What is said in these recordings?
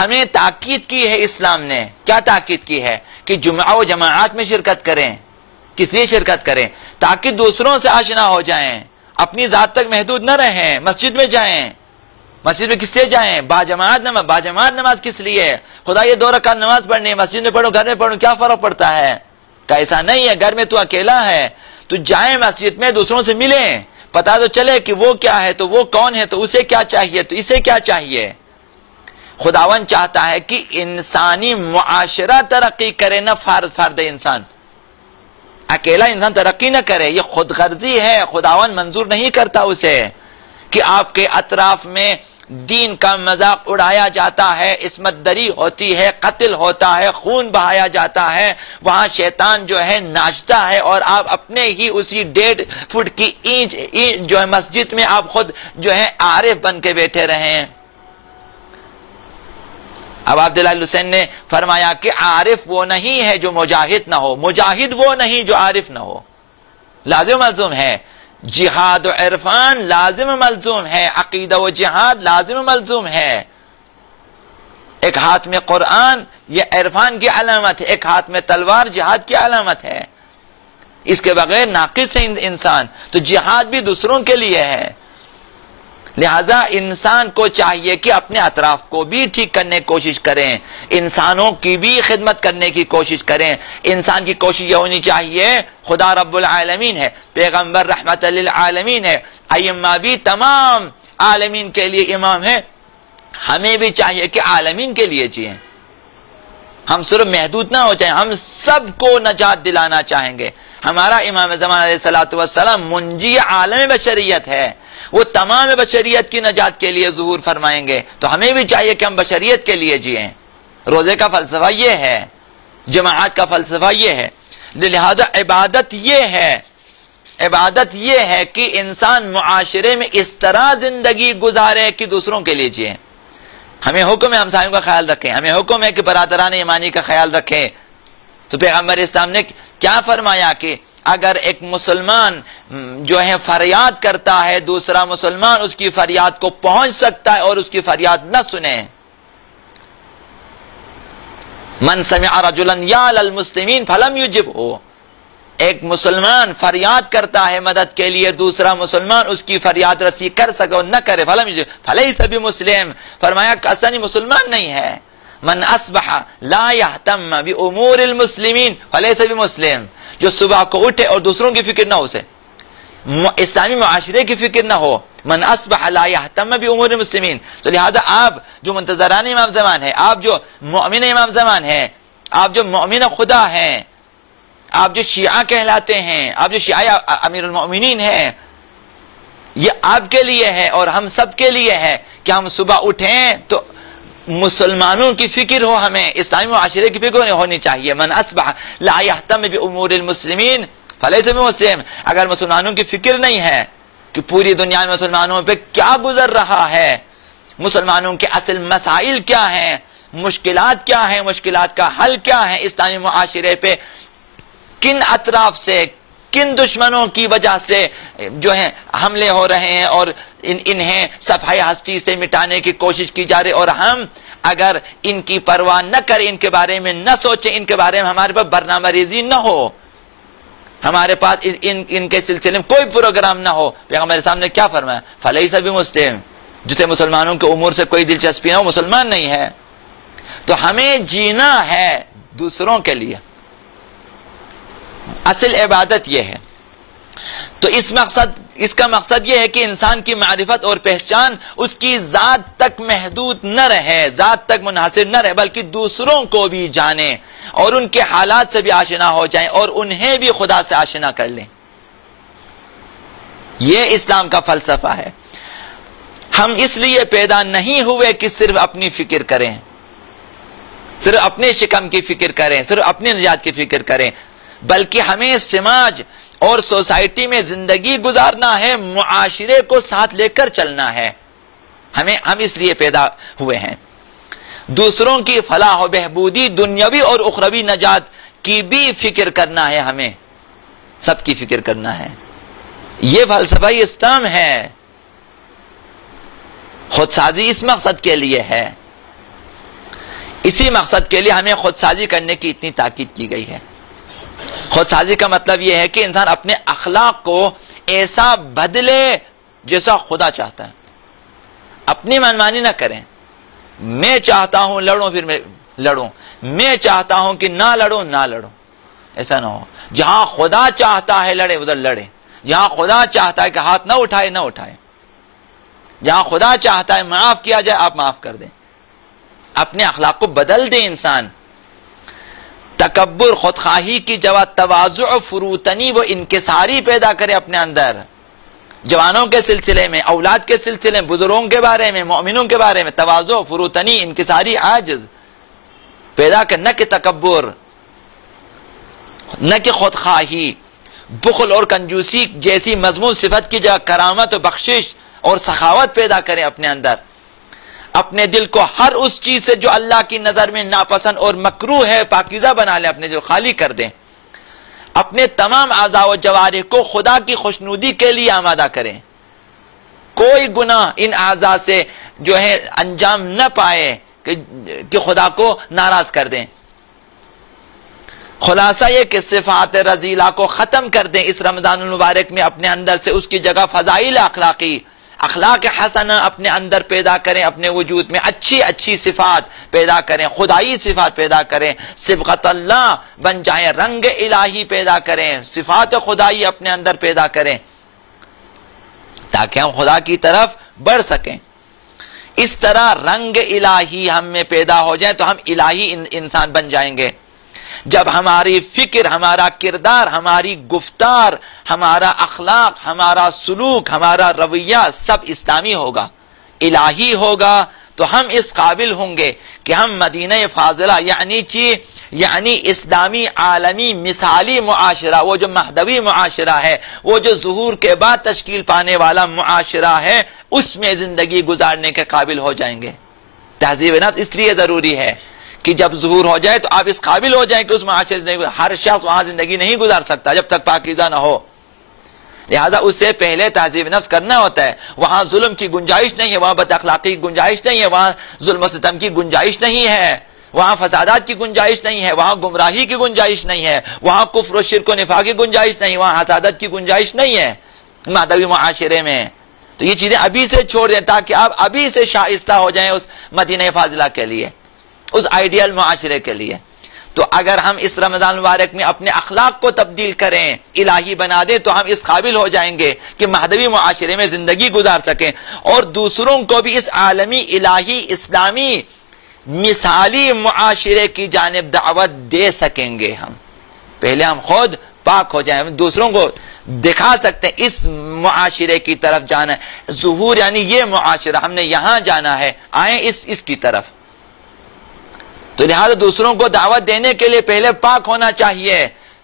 ہمیں تاکید کی ہے اسلام نے، کیا تاکید کی ہے کہ جمعہ و جماعات میں شرکت کریں۔ کس لیے شرکت کریں؟ تاکہ دوسروں سے آشنا ہو جائیں، اپنی ذات تک محدود نہ رہیں، مسجد میں جائیں۔ مسجد میں کس سے جائیں؟ باجماعت نماز کس لیے؟ خدا یہ 2 رکعت نماز پڑھنی ہے، مسجد میں پڑھو گھر میں پڑھو کیا فرق پڑتا ہے؟ کہ ایسا نہیں ہے، گھر میں تو اکیلا ہے، تو جائیں مسجد میں، دوسروں سے ملیں، پتا تو چلے کہ وہ کیا ہے، تو وہ کون ہے، تو اسے کیا چاہیے، تو اسے کیا چاہیے۔ خداوند چاہتا ہے کہ انسانی معاشرہ ترقی کرے، نہ فرد انسان۔ اکیلا انسان ترقی نہ کرے، یہ خود غرضی ہے، خداوند منظور نہیں کرتا اسے کہ آپ کے اطراف میں دین کا مذاق اڑایا جاتا ہے، عصمت دری ہوتی ہے، قتل ہوتا ہے، خون بہایا جاتا ہے، وہاں شیطان جو ہے ناچتا ہے، اور آپ اپنے ہی اسی 1.5 فٹ کی اینچ جو ہے مسجد میں آپ خود جو ہے عارف بن کے بیٹھے رہے ہیں۔ اب عبداللہ حسین نے فرمایا کہ عارف وہ نہیں ہے جو مجاہد نہ ہو، مجاہد وہ نہیں جو عارف نہ ہو۔ لازم ملزوم ہے، جہاد و عرفان لازم ملزوم ہے، عقیدہ و جہاد لازم ملزوم ہے۔ ایک ہاتھ میں قرآن یہ عرفان کی علامت ہے، ایک ہاتھ میں تلوار جہاد کی علامت ہے، اس کے بغیر ناقص ہے انسان۔ تو جہاد بھی دوسروں کے لیے ہے، لہذا انسان کو چاہیے کہ اپنے اطراف کو بھی ٹھیک کرنے کی کوشش کریں، انسانوں کی بھی خدمت کرنے کی کوشش کریں۔ انسان کی کوشش یہ ہونی چاہیے، خدا رب العالمین ہے، پیغمبر رحمت للعالمین ہے، ائمہ بھی تمام عالمین کے لیے امام ہے، ہمیں بھی چاہیے کہ عالمین کے لیے جئیں، ہم صرف محدود نہ ہو جائیں، ہم سب کو نجات دلانا چاہیں گے۔ ہمارا امام زمان علیہ السلام منجی عالم بشریت ہے، وہ تمام بشریت کی نجات کے لیے ظہور فرمائیں گے، تو ہمیں بھی چاہیے کہ ہم بشریت کے لیے جئیں۔ روزے کا فلسفہ یہ ہے، جماعت کا فلسفہ یہ ہے، لہذا عبادت یہ ہے کہ انسان معاشرے میں اس طرح زندگی گزارے کہ دوسروں کے لیے جئیں۔ ہمیں حکم ہے ہمسایوں کا خیال رکھیں، ہمیں حکم ہے کہ برادران ایمانی کا خیال رکھیں۔ تو پیغمبر اسلام نے کیا فرمایا کہ اگر ایک مسلمان جو ہے فریاد کرتا ہے، دوسرا مسلمان اس کی فریاد کو پہنچ سکتا ہے اور اس کی فریاد نہ سنے۔ من سمع رجلا یعلی المسلمین فلم یجبہ، ایک مسلمان فریاد کرتا ہے مدد کے لیے، دوسرا مسلمان اس کی فریاد رسی کر سکے اور نہ کرے، فلم یجب فلیس بمسلم، فرمایا کہ اصلا مسلمان نہیں ہے۔ من اصبح لا یہتم بامور المسلمین فلیس بمسلم، جو صبح کو اٹھے اور دوسروں کی فکر نہ ہو، اسے اسلامی معاشرے کی فکر نہ ہو، من اصبح لا یہتم بامور المسلمین۔ تو لہذا آپ جو منتظران امام زمان ہیں، آپ جو مؤمن امام زمان ہیں، آپ جو مؤمن خدا ہیں، آپ جو شیعہ کہلاتے ہیں، آپ جو شیعہ امیر المؤمنین ہیں، یہ آپ کے لیے ہے اور ہم سب کے لیے ہے کہ ہم صبح اٹھیں تو مسلمانوں کی فکر ہو، ہمیں اسلامی معاشرے کی فکر ہونی چاہیے۔ من اصبح لا یہتم بامور المسلمین فلیس بمسلم، اگر مسلمانوں کی فکر نہیں ہے کہ پوری دنیا میں مسلمانوں پہ کیا گزر رہا ہے، مسلمانوں کے اصل مسائل کیا ہیں، مشکلات کیا ہیں، مشکلات کا حل کیا ہے، اسلامی معاشرے پہ کن اطراف سے، کن دشمنوں کی وجہ سے جو ہے حملے ہو رہے ہیں اور انہیں صفحہ ہستی سے مٹانے کی کوشش کی جا رہی، اور ہم اگر ان کی پرواہ نہ کریں، ان کے بارے میں نہ سوچیں، ان کے بارے میں ہمارے پاس برنامہ ریزی نہ ہو، ہمارے پاس ان کے سلسلے میں کوئی پروگرام نہ ہو، پیغمبر صاحب نے کیا فرمایا؟ فلیس بمسلم، جسے مسلمانوں کے امور سے کوئی دلچسپی نہ ہو مسلمان نہیں ہے۔ تو ہمیں جینا ہے دوسروں کے لیے، اصل عبادت یہ ہے۔ تو اس کا مقصد یہ ہے کہ انسان کی معرفت اور پہچان اس کی ذات تک محدود نہ رہے، ذات تک منحصر نہ رہے، بلکہ دوسروں کو بھی جانے اور ان کے حالات سے بھی آشنا ہو جائیں اور انہیں بھی خدا سے آشنا کر لیں۔ یہ اسلام کا فلسفہ ہے۔ ہم اس لیے پیدا نہیں ہوئے کہ صرف اپنی فکر کریں، صرف اپنے شکم کی فکر کریں، صرف اپنی نجات کی فکر کریں، بلکہ ہمیں سماج اور سوسائٹی میں زندگی گزارنا ہے، معاشرے کو ساتھ لے کر چلنا ہے۔ ہم اس لیے پیدا ہوئے ہیں۔ دوسروں کی فلاح و بہبودی، دنیاوی اور اخروی نجات کی بھی فکر کرنا ہے، ہمیں سب کی فکر کرنا ہے۔ یہ فلسفہ اسلام ہے، خود سازی اس مقصد کے لیے ہے۔ اسی مقصد کے لیے ہمیں خود سازی کرنے کی اتنی تاکید کی گئی ہے۔ خود سازی کا مطلب یہ ہے کہ انسان اپنے اخلاق کو ایسا بدلے جیسا خدا چاہتا ہے، اپنی منمانی نہ کریں۔ میں چاہتا ہوں لڑوں پھر میں لڑوں، میں چاہتا ہوں کہ نہ لڑوں نہ لڑوں، ایسا نہ ہو۔ جہاں خدا چاہتا ہے لڑے ادھر لڑے، جہاں خدا چاہتا ہے کہ ہاتھ نہ اٹھائے نہ اٹھائے، جہاں خدا چاہتا ہے معاف کیا جائے آپ معاف کر دیں، اپنے اخلاق کو بدل دیں۔ انسان تکبر، خودخواہی کی جگہ تواضع، فروتنی و انکساری پیدا کرے اپنے اندر، جوانوں کے سلسلے میں، اولاد کے سلسلے میں، بزرگوں کے بارے میں، مومنوں کے بارے میں تواضع، فروتنی، انکساری، عاجز پیدا کر، نہ کہ تکبر، نہ کہ خودخواہی، بخل اور کنجوسی جیسی مذموم صفت کی جگہ کرامت و بخشش اور سخاوت پیدا کریں اپنے اندر۔ اپنے دل کو ہر اس چیز سے جو اللہ کی نظر میں ناپسند اور مکروہ ہے پاکیزہ بنا لیں، اپنے دل خالی کر دیں۔ اپنے تمام اعضاء و جوارح کو خدا کی خوشنودی کے لیے آمادہ کریں، کوئی گناہ ان اعضاء سے جو ہے انجام نہ پائے کہ خدا کو ناراض کر دیں۔ خلاصہ یہ کہ صفات رذیلہ کو ختم کر دیں اس رمضان المبارک میں، اپنے اندر سے اس کی جگہ فضائل اخلاقی، اخلاق حسنہ اپنے اندر پیدا کریں، اپنے وجود میں اچھی اچھی صفات پیدا کریں، خدائی صفات پیدا کریں، صبغت اللہ بن جائیں، رنگ الہی پیدا کریں، صفات خدائی اپنے اندر پیدا کریں تاکہ ہم خدا کی طرف بڑھ سکیں۔ اس طرح رنگ الہی ہم میں پیدا ہو جائیں تو ہم الہی انسان بن جائیں گے۔ جب ہماری فکر، ہمارا کردار، ہماری گفتار، ہمارا اخلاق، ہمارا سلوک، ہمارا رویہ سب اسلامی ہوگا، الہی ہوگا، تو ہم اس قابل ہوں گے کہ ہم مدینہ فاضلہ یعنی اسلامی عالمی مثالی معاشرہ، وہ جو مہدوی معاشرہ ہے، وہ جو ظہور کے بعد تشکیل پانے والا معاشرہ ہے، اس میں زندگی گزارنے کے قابل ہو جائیں گے۔ تہذیب نفس اس لیے ضروری ہے کہ جب ظہور ہو جائے تو آپ اس قابل ہو جائیں کہ اس معاشرے سے ہر شخص وہاں زندگی نہیں گزار سکتا جب تک پاکیزہ نہ ہو، لہذا اس سے پہلے تہذیب نفس کرنا ہوتا ہے۔ وہاں ظلم کی گنجائش نہیں ہے، وہاں بد اخلاقی کی گنجائش نہیں ہے، وہاں ظلم و ستم کی گنجائش نہیں ہے، وہاں فسادات کی گنجائش نہیں ہے، وہاں گمراہی کی گنجائش نہیں ہے، وہاں کفر و شرک و نفاق کی گنجائش نہیں، وہاں حسادت کی گنجائش نہیں ہے مہدوی معاشرے میں۔ تو یہ چیزیں ابھی سے چھوڑ دیں تاکہ آپ ابھی سے شائستہ ہو جائیں اس مدینہ فاضلہ کے لیے، اس آئیڈیل معاشرے کے لیے۔ تو اگر ہم اس رمضان مبارک میں اپنے اخلاق کو تبدیل کریں، الہی بنا دیں، تو ہم اس قابل ہو جائیں گے کہ مہدوی معاشرے میں زندگی گزار سکیں اور دوسروں کو بھی اس عالمی الہی اسلامی مثالی معاشرے کی جانب دعوت دے سکیں گے۔ ہم پہلے ہم خود پاک ہو جائیں، دوسروں کو دکھا سکتے ہیں اس معاشرے کی طرف جانا ہے، ظہور یعنی یہ معاشرہ، ہم نے یہاں جانا ہے، آئیں اس کی طرف۔ تو لہذا دوسروں کو دعوت دینے کے لیے پہلے پاک ہونا چاہیے۔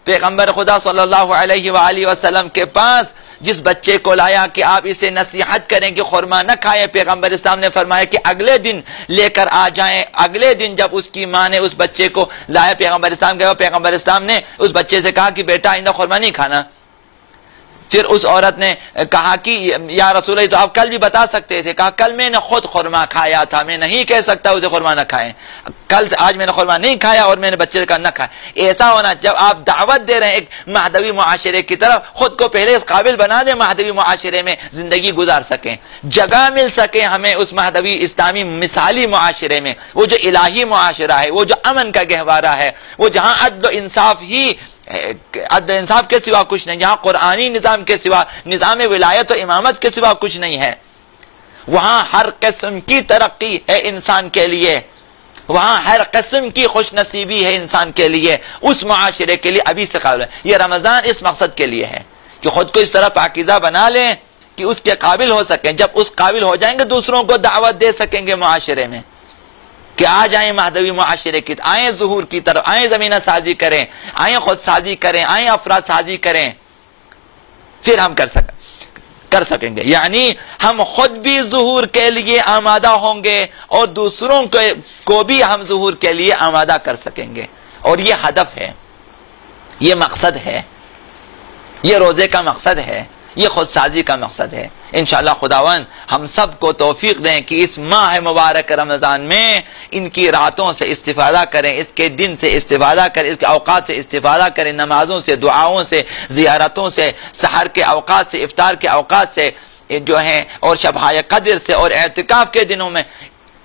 پیغمبر خدا صلی اللہ علیہ وآلہ وسلم کے پاس جس بچے کو لایا کہ آپ اسے نصیحت کریں کہ خرما نہ کھائے، پیغمبر اسلام نے فرمایا کہ اگلے دن لے کر آ جائیں۔ اگلے دن جب اس کی ماں نے اس بچے کو لایا، پیغمبر اسلام گئے، پیغمبر اسلام نے اس بچے سے کہا کہ بیٹا آئندہ خرما نہیں کھانا۔ پھر اس عورت نے کہا کہ یا رسول اللہ، تو آپ کل بھی بتا سکتے تھے۔ کہا کل میں نے خود خرما کھایا تھا، میں نہیں کہہ سکتا اسے خرما نہ کھائیں، کل سے آج میں نے خرما نہیں کھایا اور میں نے بچے کا نہ کھایا۔ ایسا ہونا، جب آپ دعوت دے رہے ہیں ایک مہدوی معاشرے کی طرف، خود کو پہلے اس قابل بنا دیں مہدوی معاشرے میں زندگی گزار سکیں، جگہ مل سکے ہمیں اس مہدوی اسلامی مثالی معاشرے میں، وہ جو الہی معاشرہ ہے، وہ جو امن کا گہوارہ ہے، وہ جہاں عدل و انصاف ہی، عدل انصاف کے سوا کچھ نہیں، جہاں قرآنی نظام کے سوا، نظام ولایت و امامت کے سوا کچھ نہیں ہے، وہاں ہر قسم کی ترقی ہے انسان کے لیے، وہاں ہر قسم کی خوش نصیبی ہے انسان کے لیے، اس معاشرے کے لیے ابھی سے قابل ہے۔ یہ رمضان اس مقصد کے لیے ہے کہ خود کو اس طرح پاکیزہ بنا لیں کہ اس کے قابل ہو سکیں۔ جب اس قابل ہو جائیں گے دوسروں کو دعوت دے سکیں گے معاشرے میں کہ آ جائیں مہدوی معاشرے کی، آئیں ظہور کی طرف، آئیں زمینہ سازی کریں، آئیں خود سازی کریں، آئیں افراد سازی کریں، پھر ہم کر سکیں گے۔ یعنی ہم خود بھی ظہور کے لیے آمادہ ہوں گے اور دوسروں کو بھی ہم ظہور کے لیے آمادہ کر سکیں گے، اور یہ ہدف ہے، یہ مقصد ہے، یہ روزے کا مقصد ہے، یہ خود سازی کا مقصد ہے۔ انشاءاللہ خداوند ہم سب کو توفیق دیں کہ اس ماہ مبارک رمضان میں ان کی راتوں سے استفادہ کریں، اس کے دن سے استفادہ کریں، اس کے اوقات سے استفادہ کریں، نمازوں سے، دعاؤں سے، زیارتوں سے، سحر کے اوقات سے، افطار کے اوقات سے جو ہیں، اور شبہائے قدر سے، اور اعتکاف کے دنوں میں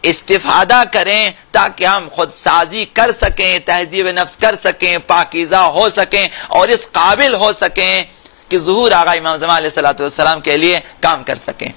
استفادہ کریں، تاکہ ہم خود سازی کر سکیں، تہذیب نفس کر سکیں، پاکیزہ ہو سکیں، اور اس قابل ہو سکیں کہ ظہور آقا امام زمان علیہ الصلوۃ والسلام کے لیے کام کر سکیں۔